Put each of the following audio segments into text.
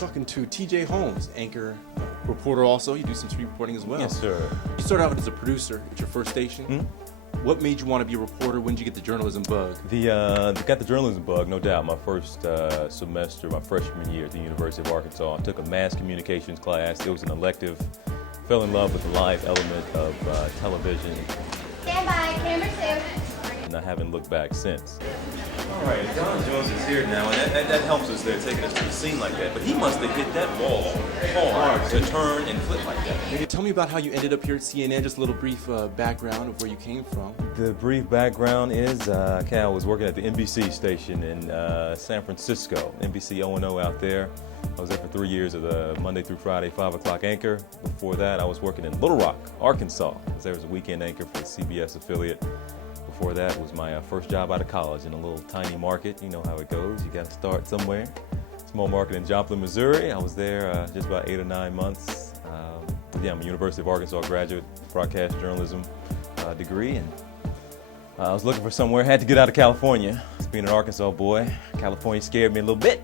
Talking to TJ Holmes, anchor, reporter also. You do some street reporting as well. Yes, sir. You started out as a producer at your first station. Mm-hmm. What made you want to be a reporter? When did you get the journalism bug? Got the journalism bug, no doubt. My first semester, my freshman year at the University of Arkansas, I took a mass communications class. It was an elective. Fell in love with the live element of television. Stand by, camera 2. And I haven't looked back since. All right, John Jones is here now, and that helps us there, taking us to the scene like that. But he must have hit that ball hard to turn and flip like that. Maybe tell me about how you ended up here at CNN, just a little brief background of where you came from. The brief background is I was working at the NBC station in San Francisco, NBC O&O out there. I was there for 3 years as a Monday through Friday 5 o'clock anchor. Before that, I was working in Little Rock, Arkansas. I was there as a weekend anchor for the CBS affiliate. Before that was my first job out of college in a little tiny market. You know how it goes. You got to start somewhere. Small market in Joplin, Missouri. I was there just about 8 or 9 months. I'm a University of Arkansas graduate, broadcast journalism degree, and I was looking for somewhere. Had to get out of California. Being an Arkansas boy, California scared me a little bit.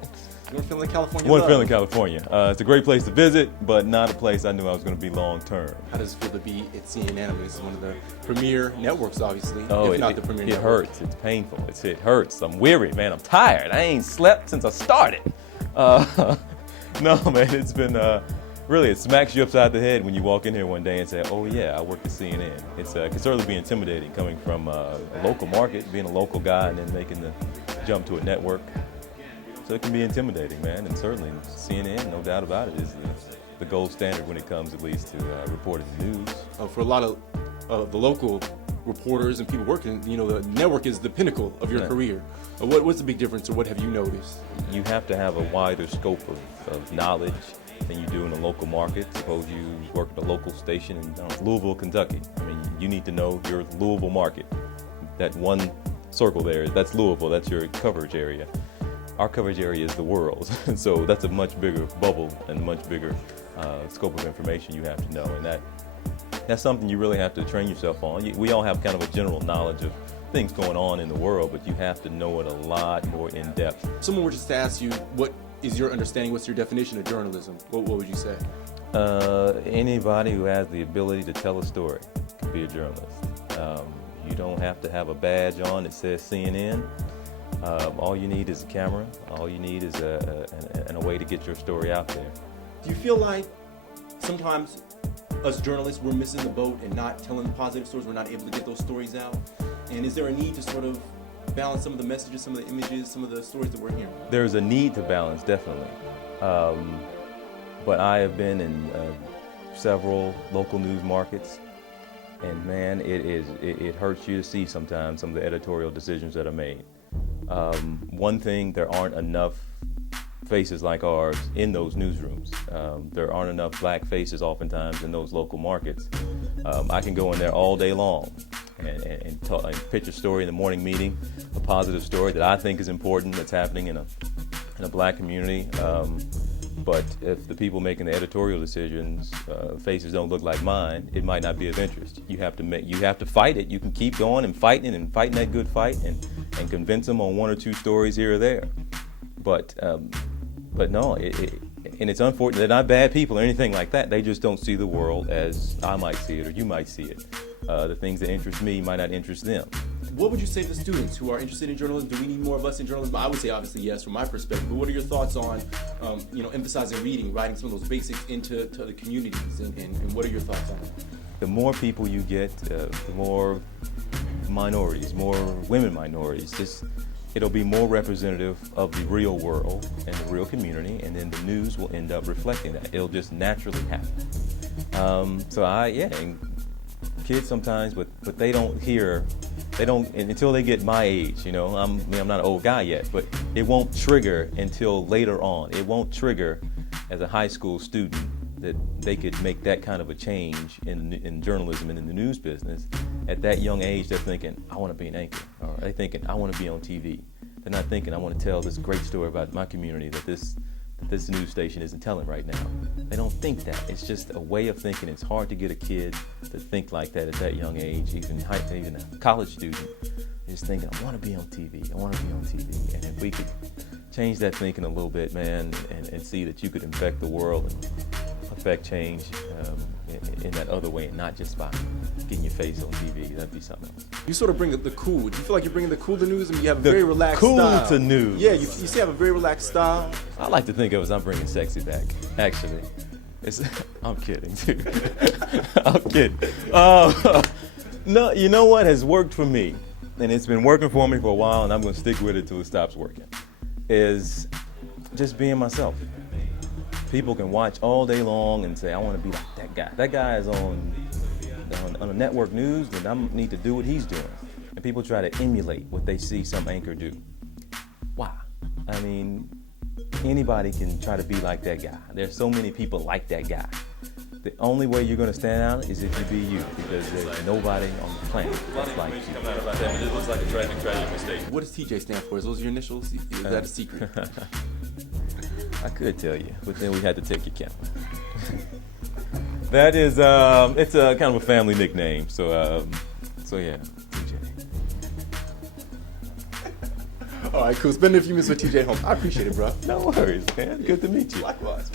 You weren't feeling California? I wasn't feeling California. It's a great place to visit, but not a place I knew I was going to be long term. How does it feel to be at CNN? I mean, this is one of the premier networks, obviously. Oh, if not the premier it network. hurts. It's painful. It hurts. I'm weary, man. I'm tired. I ain't slept since I started. No, man. It's been really. It smacks you upside the head when you walk in here one day and say, "Oh yeah, I work at CNN." It can certainly be intimidating coming from a local market, being a local guy, and then making the jump to a network. So it can be intimidating, man, and certainly CNN, no doubt about it, is the gold standard when it comes at least to reporting the news. For a lot of the local reporters and people working, the network is the pinnacle of your career. What's the big difference, or what have you noticed? You have to have a wider scope of knowledge than you do in a local market. Suppose you work at a local station in Louisville, Kentucky. I mean, you need to know your Louisville market. That one circle there, that's Louisville, that's your coverage area. Our coverage area is the world, and so that's a much bigger bubble and a much bigger scope of information you have to know, and that's something you really have to train yourself on. We all have kind of a general knowledge of things going on in the world, but you have to know it a lot more in depth. If someone were just to ask you, what is your understanding, what's your definition of journalism, what would you say? Anybody who has the ability to tell a story can be a journalist. You don't have to have a badge on that says CNN. All you need is a camera. All you need is a way to get your story out there. Do you feel like sometimes us journalists, we're missing the boat and not telling positive stories, we're not able to get those stories out? And is there a need to sort of balance some of the messages, some of the images, some of the stories that we're hearing? There's a need to balance, definitely. But I have been in several local news markets, and man, it hurts you to see sometimes some of the editorial decisions that are made. One thing, there aren't enough faces like ours in those newsrooms. There aren't enough black faces oftentimes in those local markets. I can go in there all day long and pitch a story in the morning meeting, a positive story that I think is important that's happening in a black community. But if the people making the editorial decisions faces don't look like mine, it might not be of interest. You have to fight it. You can keep going and fighting that good fight and convince them on one or two stories here or there. But no, and it's unfortunate. They're not bad people or anything like that. They just don't see the world as I might see it or you might see it. The things that interest me might not interest them. What would you say to students who are interested in journalism? Do we need more of us in journalism? I would say obviously yes, from my perspective. But what are your thoughts on, emphasizing reading, writing some of those basics into the communities, and what are your thoughts on it? The more people you get, the more minorities, more women minorities, it'll be more representative of the real world and the real community, and then the news will end up reflecting that. It'll just naturally happen. And kids sometimes, but they don't until they get my age. I'm not an old guy yet, but it won't trigger until later on. It won't trigger as a high school student that they could make that kind of a change in journalism and in the news business. At that young age, they're thinking, I want to be an anchor, or they're thinking, I want to be on TV. They're not thinking, I want to tell this great story about my community that this news station isn't telling right now. They don't think that. It's just a way of thinking. It's hard to get a kid to think like that at that young age, even a college student is thinking, I want to be on TV. I want to be on TV. And if we could change that thinking a little bit, man, and see that you could infect the world and affect change in that other way, and not just by getting your face on TV. That'd be something else. You sort of bring the cool. Do you feel like you're bringing the cool to news? I mean, you have a The very relaxed cool style. to news. Yeah, you see, have a very relaxed style. I like to think of it as I'm bringing sexy back. Actually, I'm kidding, dude. I'm kidding. No, you know what has worked for me, and it's been working for me for a while, and I'm going to stick with it till it stops working, is just being myself. People can watch all day long and say, I want to be like that guy. That guy is on a network news, then I need to do what he's doing. And people try to emulate what they see some anchor do. Why? I mean, anybody can try to be like that guy. There's so many people like that guy. The only way you're going to stand out is if you be you, because there's nobody on the planet that's like you. It looks like a tragic mistake. What does TJ stand for? Is those your initials? Is that a secret? I could tell you, but then we had to take your camera. That is, it's a kind of a family nickname, so yeah, TJ. All right, cool. Spending a few minutes with TJ Holmes. I appreciate it, bro. No worries, man. Good to meet you. Likewise.